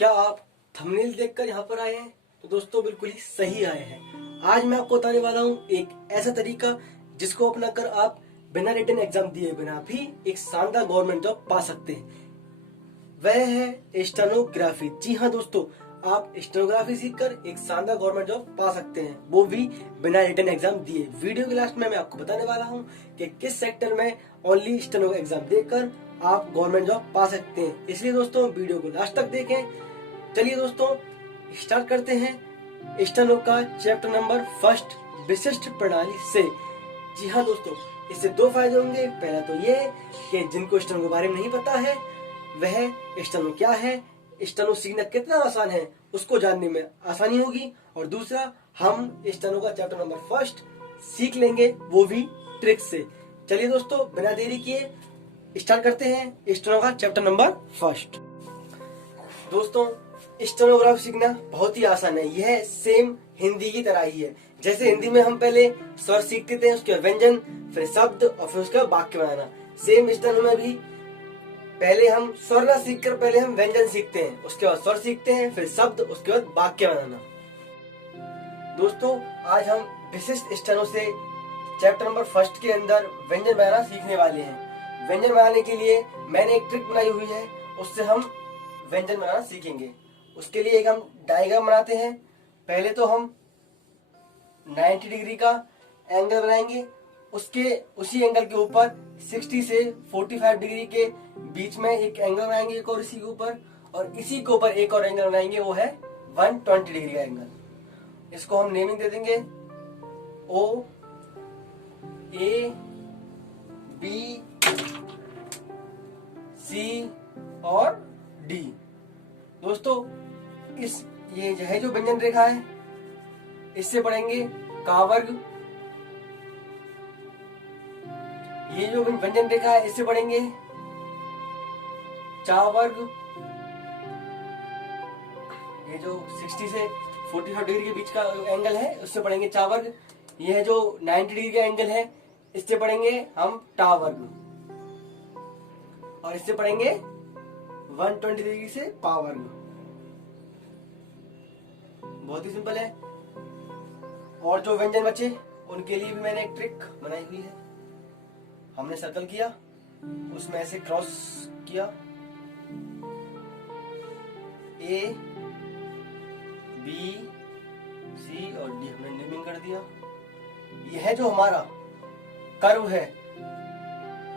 क्या आप थंबनेल देखकर यहाँ पर आए हैं? तो दोस्तों बिल्कुल ही सही आए हैं। आज मैं आपको बताने वाला हूँ एक ऐसा तरीका जिसको अपनाकर आप बिना रिटन एग्जाम दिए बिना भी एक शानदार गवर्नमेंट जॉब पा सकते हैं। वह है स्टेनोग्राफी। जी हाँ दोस्तों, आप स्टेनोग्राफी सीखकर एक शानदार गवर्नमेंट जॉब पा सकते हैं, वो भी बिना रिटन एग्जाम दिए। वीडियो के लास्ट में मैं आपको बताने वाला हूँ कि किस सेक्टर में ओनली स्टेनो एग्जाम देकर आप गवर्नमेंट जॉब पा सकते हैं। इसलिए दोस्तों वीडियो को लास्ट तक देखें। चलिए दोस्तों स्टार्ट करते हैं स्टेनो का चैप्टर नंबर फर्स्ट, विशिष्ट प्रणाली से। जी हाँ दोस्तों, इससे दो फायदे होंगे। पहला तो ये कि जिनको स्टेनो के बारे में नहीं पता है वह स्टेनो क्या है, स्टेनो सीखना कितना आसान है उसको जानने में आसानी होगी। और दूसरा, हम स्टेनो का चैप्टर नंबर फर्स्ट सीख लेंगे, वो भी ट्रिक से। चलिए दोस्तों बिना देरी किए स्टार्ट करते हैं स्टेनो का चैप्टर नंबर फर्स्ट। दोस्तों स्टेनोग्राफी सीखना बहुत ही आसान है। यह सेम हिंदी की तरह ही है। जैसे हिंदी में हम पहले स्वर सीखते थे, उसके बाद व्यंजन, फिर शब्द और फिर उसके बाद वाक्य बनाना, सेम स्टेनो में भी पहले हम स्वर ना सीखकर पहले हम व्यंजन सीखते हैं, उसके बाद स्वर सीखते हैं, फिर शब्द, उसके बाद वाक्य बनाना। दोस्तों आज हम विशिष्ट स्टेनो से चैप्टर नंबर फर्स्ट के अंदर व्यंजन बनाना सीखने वाले हैं। व्यंजन बनाने के लिए मैंने एक ट्रिक बनाई हुई है, उससे हम व्यंजन बनाना सीखेंगे। उसके लिए एक हम डायग्राम बनाते हैं। पहले तो हम 90 डिग्री का एंगल बनाएंगे, उसके उसी एंगल के ऊपर 60 से 45 डिग्री के बीच में एक एंगल बनाएंगे, एक और इसी के ऊपर, और इसी के ऊपर एक और एंगल बनाएंगे, वो है 120 डिग्री का एंगल। इसको हम नेमिंग दे देंगे ओ ए बी सी और डी। दोस्तों इस ये है जो व्यंजन रेखा है, इससे पढ़ेंगे का वर्ग। ये जो व्यंजन रेखा है इससे पढ़ेंगे चा वर्ग। ये जो 60 से 45 डिग्री के बीच का एंगल है उससे पढ़ेंगे चा वर्ग। ये जो 90 डिग्री का एंगल है इससे पढ़ेंगे हम टा वर्ग, और इससे पढ़ेंगे 120 डिग्री से पा वर्ग। बहुत ही सिंपल है। और जो व्यंजन बचे उनके लिए भी मैंने एक ट्रिक बनाई हुई है। हमने सर्कल किया, उसमें ऐसे क्रॉस किया, ए बी सी और डी हमने नेमिंग कर दिया। यह जो हमारा कर्व है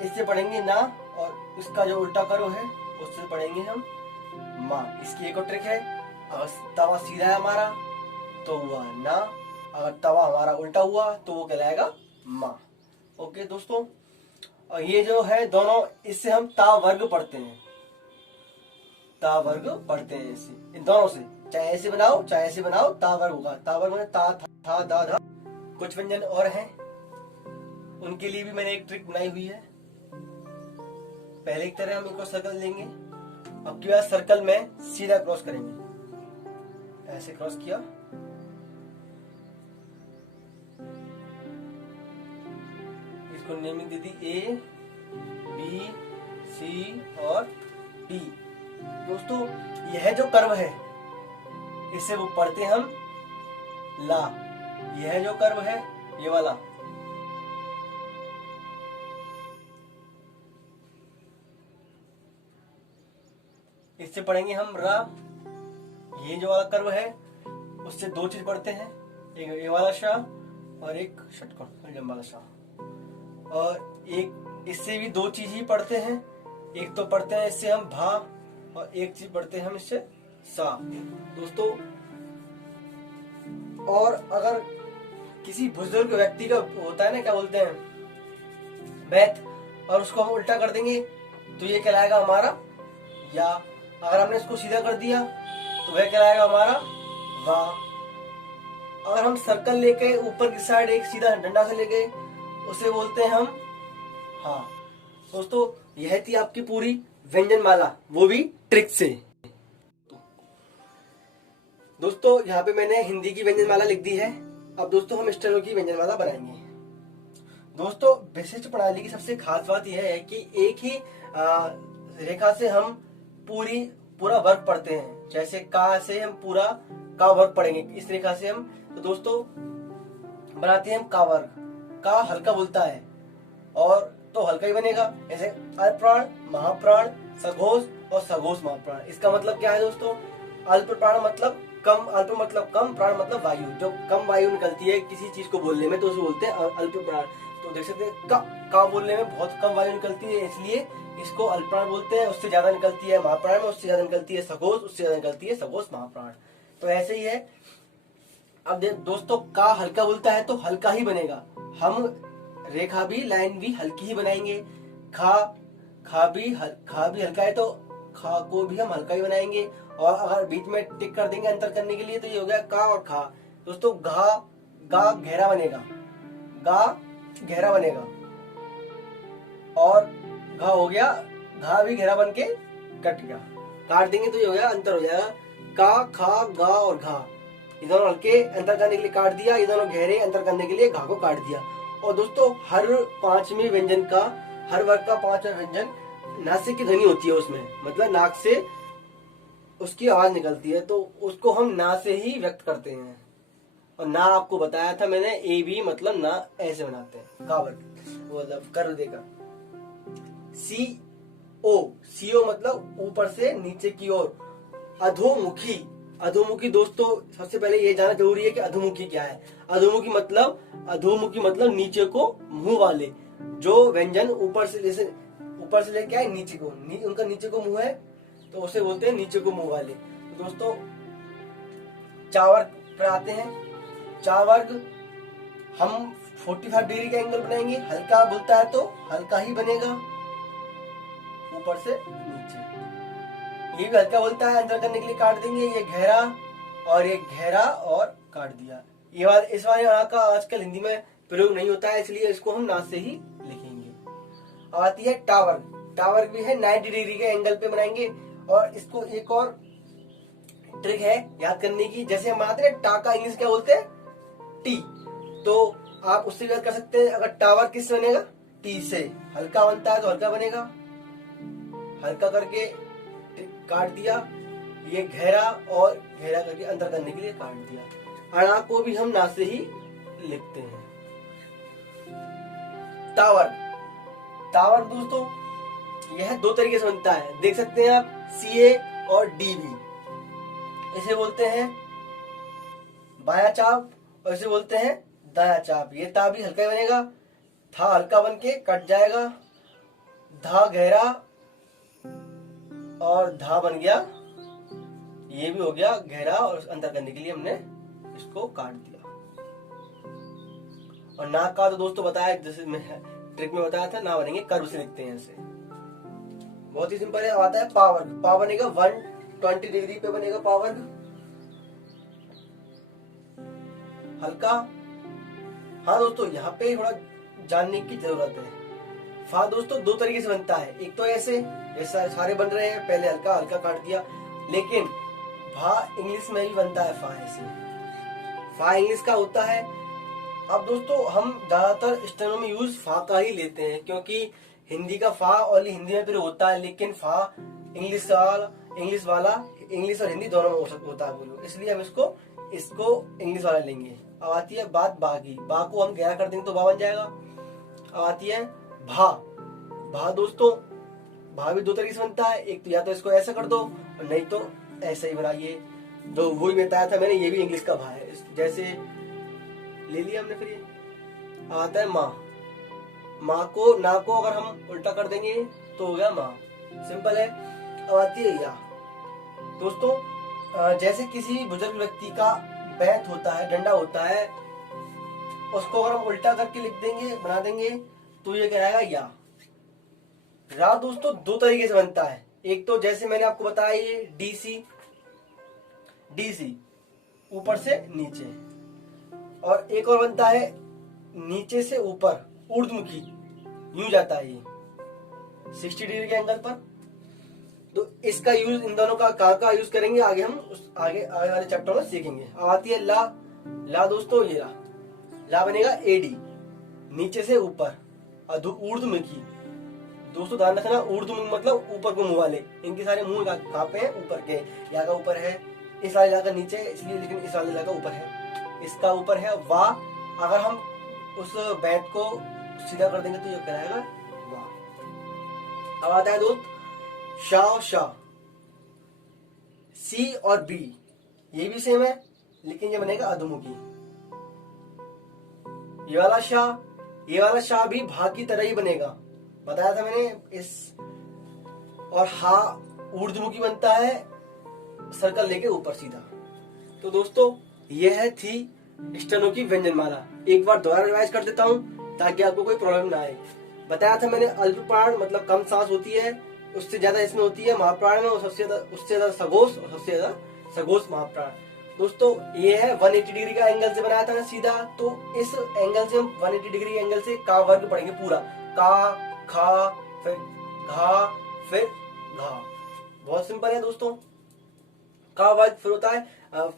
इससे पढ़ेंगे ना, और इसका जो उल्टा कर्व है उससे पढ़ेंगे हम माँ। इसकी एक और ट्रिक है, अगर तवा सीधा है हमारा तो हुआ ना, अगर तवा हमारा उल्टा हुआ तो वो कहलाएगा माँ। ओके दोस्तों, और ये जो है दोनों, इससे हम ता वर्ग पढ़ते हैं, ता वर्ग पढ़ते हैं इससे, इन दोनों से। चाहे ऐसे बनाओ चाहे ऐसे बनाओ, ता वर्ग होगा। ता वर्ग में ता था दा धा। कुछ व्यंजन और हैं, उनके लिए भी मैंने एक ट्रिक बनाई हुई है। पहले की तरह हम एक सर्कल लेंगे, अब की बार सर्कल में सीधा क्रॉस करेंगे। ऐसे क्रॉस किया, इसको naming they the A B C और डी। दोस्तों यह जो कर्व है इससे वो पढ़ते हम ला। यह जो कर्व है ये वाला, इससे पढ़ेंगे हम रा। ये जो वाला कर्व है उससे दो चीज पढ़ते हैं, एक ये वाला शाह और एक षटकोण लंबा वाला शाह। और एक इससे भी दो चीज ही पढ़ते हैं, एक तो पढ़ते हैं इससे हम भा, और एक चीज पढ़ते हैं हम इससे सा। दोस्तों और अगर किसी बुजुर्ग व्यक्ति का होता है ना, क्या बोलते हैं, बैत, और उसको हम उल्टा कर देंगे तो ये कहलाएगा हमारा या। अगर हमने इसको सीधा कर दिया तो वह कहलाएगा हमारा वाह। अगर हम सर्कल लेके ऊपर की साइड एक सीधा डंडा से लेके उसे बोलते हैं हम हाँ। दोस्तों यह थी आपकी पूरी व्यंजन माला, वो भी ट्रिक से। दोस्तों यहाँ पे मैंने हिंदी की व्यंजन माला लिख दी है। अब दोस्तों हम स्टेनो की व्यंजन माला बनाएंगे। दोस्तों विशिष्ट प्रणाली की सबसे खास बात यह है कि एक ही रेखा से हम पूरी पूरा वर्ग पढ़ते हैं, जैसे का से हम पूरा का वर्ग पढ़ेंगे, इस तरीका से हम तो दोस्तों बनाते हैं हम का वर्ग। का हल्का बोलता है और तो हल्का ही बनेगा, जैसे अल्पप्राण, महाप्राण, सघोष और सघोष महाप्राण। इसका मतलब क्या है दोस्तों? अल्प प्राण मतलब कम, अल्प मतलब कम, प्राण मतलब वायु। जो कम वायु निकलती है किसी चीज को बोलने में तो उसे बोलते हैं अल्प प्राण। तो देख सकते हैं का बोलने में बहुत कम वायु निकलती है, इसलिए इसको अल्प प्राण बोलते हैं। उससे ज्यादा निकलती है महाप्राण में, उससे ज्यादा निकलती है सघोष, उससे ज्यादा निकलती है सघोष महाप्राण। तो ऐसे ही है। अब दोस्तों का हल्का बोलता है तो हल्का ही बनेगा, हम रेखा भी लाइन भी हल्की ही बनाएंगे। खा भी हल्का है तो खा को भी हम हल्का ही बनाएंगे। और अगर बीच में टिक कर देंगे अंतर करने के लिए तो ये हो गया का और खा। दोस्तों गा गहरा बनेगा, गा गहरा बनेगा और घा हो गया, घा भी गहरा बन के कट गया, काट देंगे तो ये हो गया अंतर हो जाएगा। का, खा, गा और घा ये दोनों हल्के अंतर करने के लिए काट दिया, ये दोनों गहरे अंतर करने के लिए घा को काट दिया। और दोस्तों हर पांचवें व्यंजन का, हर वर्ग का पांचवा व्यंजन नासिक की ध्वनि होती है उसमें, मतलब नाक से उसकी आवाज निकलती है, तो उसको हम ना से ही व्यक्त करते हैं। और ना आपको बताया था मैंने, ए भी मतलब ना ऐसे बनाते हैं का वर्ग, मतलब कर देगा। सीओ मतलब ऊपर से नीचे की ओर। अधोमुखी, अधोमुखी दोस्तों सबसे पहले ये जानना जरूरी है कि अधोमुखी क्या है। अधोमुखी मतलब नीचे को मुंह वाले, जो व्यंजन ऊपर से जैसे ऊपर से लेके आए नीचे को, उनका नीचे को मुंह है तो उसे बोलते हैं नीचे को मुंह वाले। तो दोस्तों चावर्ग पर आते हैं। चावर्ग हम 45 डिग्री का एंगल बनाएंगे, हल्का बोलता है तो हल्का ही बनेगा ऊपर से नीचे। ये भी हल्का बोलता है, अंतर करने के लिए काट देंगे, ये गहरा और ये गहरा और काट दिया। ये बात इस वाले का आजकल हिंदी में प्रयोग नहीं होता है, इसलिए इसको हम ना से ही लिखेंगे। आती है टावर्ग। टावर्ग भी है 90 डिग्री के एंगल पे बनाएंगे। और इसको एक और ट्रिक है याद करने की, जैसे हम बनाते हैं टा का इंग्लिश क्या बोलते हैं? टी। तो आप उससे याद कर सकते हैं, अगर टावर किससे बनेगा? टी से। हल्का बनता है तो हल्का बनेगा, हल्का करके काट दिया, ये गहरा और गहरा करके अंतर करने के लिए काट दिया। अड़ा को भी हम ना से ही लिखते हैं। टावर, टावर दोस्तों यह दो तरीके से बनता है, देख सकते हैं आप, CA और DB। इसे बोलते हैं बाया चाप और इसे बोलते हैं दाया चाप। ये ता भी हल्का ही बनेगा, था हल्का बन के कट जाएगा, धा गहरा और धा बन गया, ये भी हो गया गहरा और अंतर करने के लिए हमने इसको काट दिया। और ना का तो दोस्तों बताया, जैसे मैं ट्रिक में बताया था, ना बनेंगे कर्व से लिखते हैं इसे, बहुत ही सिंपल है। आता है पावर्ग। पा बनेगा 120 डिग्री पे बनेगा पावर्ग, हल्का। हाँ दोस्तों यहाँ पे थोड़ा जानने की जरूरत है। फा दोस्तों दो तरीके से बनता है, एक तो ऐसे जैसा सारे बन रहे हैं, पहले हल्का हल्का काट दिया, लेकिन भा इंग्लिश में भी बनता है फा ऐसे। फा इंग्लिश का होता है। अब दोस्तों हम ज्यादातर स्टेनो में यूज फा का ही लेते हैं, क्योंकि हिंदी का फा और हिंदी में फिर होता है, लेकिन फा इंग्लिश वाला इंग्लिश और हिंदी दोनों में होता है बोलो, इसलिए हम इसको इंग्लिश वाला लेंगे। अब आती है बात बा की। बा को हम गहरा कर देंगे तो बा बन जाएगा। अब आती है भा। भा दोस्तों भा भी दो तरीके से बनता है, एक तो या तो इसको ऐसा कर दो और नहीं तो ऐसा ही बनाइए, जो वही बताया था मैंने, ये भी इंग्लिश का भा है। जैसे ले लिया हमने। फिर ये आता है माँ। माँ को, ना को अगर हम उल्टा कर देंगे तो हो गया माँ, सिंपल है। अब आती है या। दोस्तों जैसे किसी बुजुर्ग व्यक्ति का बैत होता है, डंडा होता है, उसको अगर हम उल्टा करके लिख देंगे, बना देंगे तो ये कहलाएगा या। रा दोस्तों दो तरीके से बनता है, एक तो जैसे मैंने आपको बताया ये डीसी ऊपर से नीचे, और एक और बनता है नीचे से ऊपर ऊर्ध्वमुखी, यूं जाता है ये 60 डिग्री के एंगल पर। तो इसका यूज, इन दोनों का यूज करेंगे आगे हम आगे वाले चैप्टर में सीखेंगे। अब आती है ला। ला दोस्तों ये ला बनेगा AD, नीचे से ऊपर ऊर्ध्वमुखी, दोस्तों ध्यान रखना, ऊर्ध्वमुख मतलब ऊपर को मुंह वाले, इनके सारे मुंह कहाँ पे है, ऊपर के, यहाँ का ऊपर है, इस वाले इलाका नीचे है इसलिए, लेकिन इस वाले इलाका ऊपर है, इसका ऊपर है वाह। अगर हम उस बैट को सीधा कर देंगे तो ये कहलाएगा वाह। अब आता है दोस्त शा और शाह, सी और बी, ये भी सेम है लेकिन ये बनेगा अधोमुखी। ये वाला शाह भी भा की तरह ही बनेगा, बताया था मैंने इस। और हा ऊर्ध्वमुखी बनता है, सर्कल लेके ऊपर सीधा। तो दोस्तों यह थी स्टेनो की व्यंजनमाला। एक बार दोबारा रिवाइज कर देता हूँ ताकि आपको कोई प्रॉब्लम ना आए। बताया था मैंने अल्पप्राण मतलब कम सांस होती है, उससे ज्यादा इसमें होती है महाप्राण में, और उससे ज्यादा सघोष, और सबसे ज्यादा सघोष महाप्राण। दोस्तों ये है 180 डिग्री का एंगल से बनाया था ना सीधा, तो इस एंगल से हम 180 डिग्री एंगल से का वर्ग पढ़ेंगे पूरा, का खा फिर घा फिर घा। बहुत सिंपल है दोस्तों। का वर्ग फिर होता है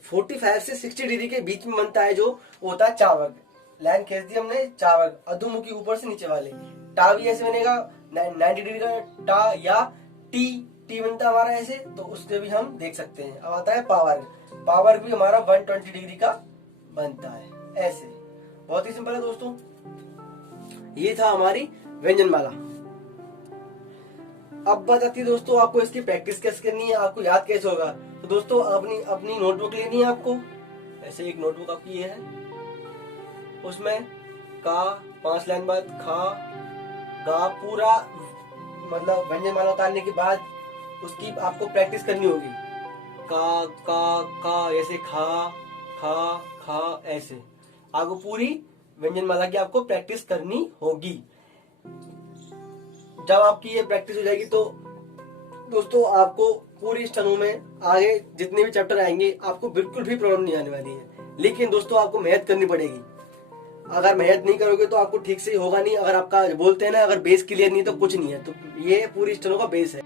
45 से 60 डिग्री के बीच में बनता है जो होता है चा वर्ग। लाइन खींच दी हमने, चा वर्ग अधोमुखी ऊपर से नीचे वाले। टा भी ऐसे बनेगा 90 डिग्री का टा, या टी बनता है हमारा ऐसे, तो उससे भी हम देख सकते हैं। अब आता है पावर भी हमारा 120 डिग्री का बनता है ऐसे। बहुत ही सिंपल है दोस्तों। ये था हमारी व्यंजनमाला। अब बात आती है दोस्तों आपको इसकी प्रैक्टिस कैसे करनी है, आपको याद कैसे होगा। तो दोस्तों अपनी नोटबुक लेनी है आपको, ऐसे एक नोटबुक आपकी ये है, उसमें का 5 लाइन बाद खा गा पूरा मतलब व्यंजनमाला उतारने के बाद उसकी आपको प्रैक्टिस करनी होगी। का ऐसे खा ऐसे आपको पूरी व्यंजनमाला की आपको प्रैक्टिस करनी होगी। जब आपकी ये प्रैक्टिस हो जाएगी तो दोस्तों आपको पूरी स्टेनो में आगे जितने भी चैप्टर आएंगे आपको बिल्कुल भी प्रॉब्लम नहीं आने वाली है। लेकिन दोस्तों आपको मेहनत करनी पड़ेगी। अगर मेहनत नहीं करोगे तो आपको ठीक से होगा नहीं। अगर आपका बोलते हैं ना, अगर बेस क्लियर नहीं तो कुछ नहीं है। तो ये पूरी स्टेनो का बेस है।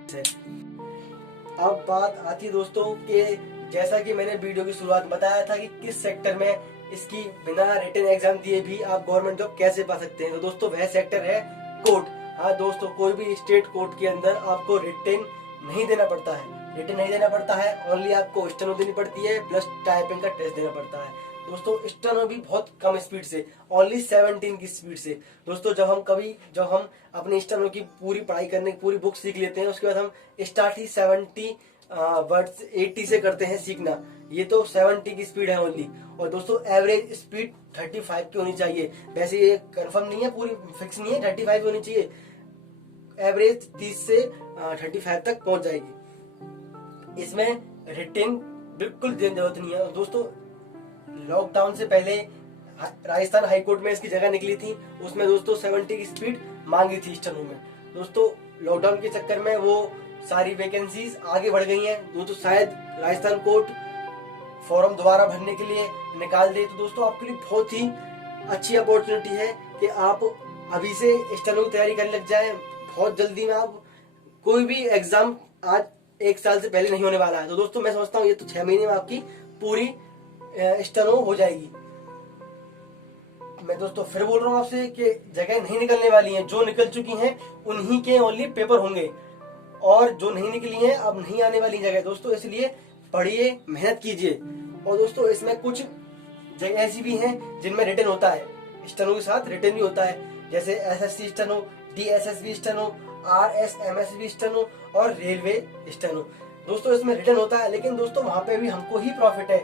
अब बात आती है दोस्तों कि जैसा कि मैंने वीडियो की शुरुआत में बताया था कि किस सेक्टर में इसकी बिना रिटन एग्जाम दिए भी आप गवर्नमेंट जॉब कैसे पा सकते हैं। तो दोस्तों वह सेक्टर है कोर्ट। हाँ दोस्तों, कोई भी स्टेट कोर्ट के अंदर आपको रिटन नहीं देना पड़ता है। ओनली आपको स्टेनो देनी पड़ती है प्लस टाइपिंग का टेस्ट देना पड़ता है। दोस्तों स्टेनो भी बहुत कम स्पीड से, ओनली 17 की स्पीड से। दोस्तों जब हम अपनी स्टेनो की पूरी पढ़ाई करने की पूरी बुक सीख लेते हैं, उसके बाद हम स्टार्ट ही 70 वर्ड्स 80 से करते हैं सीखना। ये तो 70 की स्पीड है ओनली। और दोस्तों एवरेज स्पीड 35 की होनी चाहिए। वैसे ये कंफर्म नहीं है, पूरी फिक्स नहीं है, 35 होनी चाहिए। एवरेज 30 से 35 तक पहुंच जाएगी। इसमें रिटन बिल्कुल जरूरत नहीं है। दोस्तों लॉकडाउन से पहले राजस्थान हाईकोर्ट में इसकी जगह निकली थी, उसमें दोस्तों 70 की स्पीड मांगी थी स्टेनो में। दोस्तों लॉकडाउन के चक्कर में वो सारी वैकेंसीज आगे बढ़ गई हैं। दोस्तों शायद राजस्थान कोर्ट फॉर्म दोबारा भरने के लिए निकाल दे। तो दोस्तों आपके लिए बहुत ही अच्छी अपॉर्चुनिटी है कि आप अभी से स्टेनो की तैयारी करने लग जाए। बहुत जल्दी में आप कोई भी एग्जाम आज 1 साल से पहले नहीं होने वाला है। तो दोस्तों मैं समझता हूँ ये तो 6 महीने में आपकी पूरी स्टेनो हो जाएगी। मैं दोस्तों फिर बोल रहा हूँ आपसे कि जगह नहीं निकलने वाली हैं। जो निकल चुकी हैं उन्हीं के ओनली पेपर होंगे, और जो नहीं निकली हैं अब नहीं आने वाली जगह। दोस्तों इसलिए पढ़िए, मेहनत कीजिए। और दोस्तों इसमें कुछ जगह ऐसी भी हैं जिनमें रिटन होता है, स्टेनो के साथ रिटन भी होता है, जैसे SSC steno, DSSB steno, RSMSB steno और रेलवे स्टेनो। दोस्तों इसमें रिटन होता है, लेकिन दोस्तों वहां पे भी हमको ही प्रॉफिट है।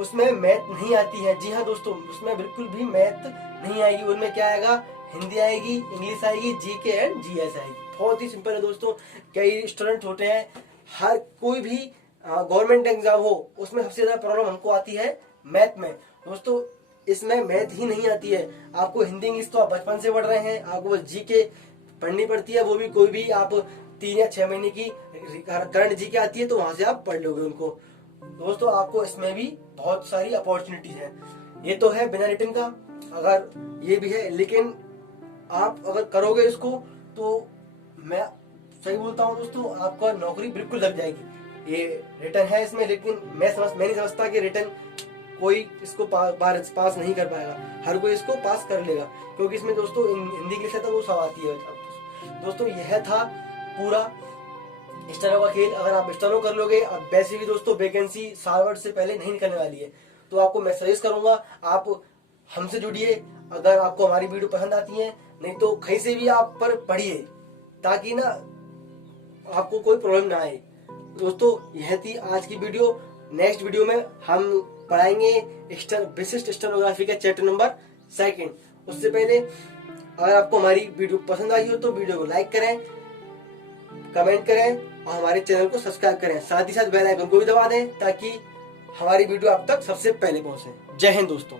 उसमें मैथ नहीं आती है। जी हाँ दोस्तों, उसमें बिल्कुल भी मैथ नहीं आएगी। उनमें क्या आएगा, हिंदी आएगी, इंग्लिश आएगी, जीके एंड जीएस आएगी। बहुत ही सिंपल है दोस्तों। कई स्टूडेंट होते हैं, हर कोई भी गवर्नमेंट एग्जाम हो उसमें सबसे ज्यादा प्रॉब्लम हमको आती है मैथ में। दोस्तों इसमें मैथ ही नहीं आती है। आपको हिंदी इंग्लिश तो आप बचपन से पढ़ रहे हैं, आपको जीके पढ़नी पड़ती है। वो भी कोई भी आप 3 या 6 महीने की करंट जीके आती है तो वहां से आप पढ़ लोगे उनको। दोस्तों आपको इसमें भी बहुत सारी अपॉर्चुनिटीज है। ये तो है बिना रिटन का, अगर ये भी है, लेकिन आप अगर करोगे इसको तो मैं सही बोलता हूँ दोस्तों, आपका नौकरी बिल्कुल लग जाएगी। ये रिटन है इसमें, लेकिन मैं नहीं समझता कि रिटन कोई इसको पास नहीं कर पाएगा। हर कोई इसको पास कर लेगा, क्योंकि इसमें दोस्तों हिंदी इंग्लिश है तो वो सब आती है। दोस्तों यह था पूरा स्टेनो का खेल। अगर आप स्टेनो कर लोगे, अब वैसे भी दोस्तों वैकेंसी साल भर से पहले नहीं निकलने वाली है, तो आपको मैं सजेस्ट करूंगा आप हमसे जुड़िए। अगर आपको हमारी वीडियो पसंद आती है, नहीं तो कहीं से भी आप पर पढ़िए, ताकि ना आपको कोई प्रॉब्लम ना आए। दोस्तों यह थी आज की वीडियो। नेक्स्ट वीडियो में हम पढ़ाएंगे विशिष्ट स्टेनोग्राफी का चैप्टर नंबर 2। उससे पहले अगर आपको हमारी वीडियो पसंद आई हो तो वीडियो को लाइक करें, कमेंट करें और हमारे चैनल को सब्सक्राइब करें। साथ ही साथ बेल आइकन को भी दबा दें ताकि हमारी वीडियो आप तक सबसे पहले पहुंचे। जय हिंद दोस्तों।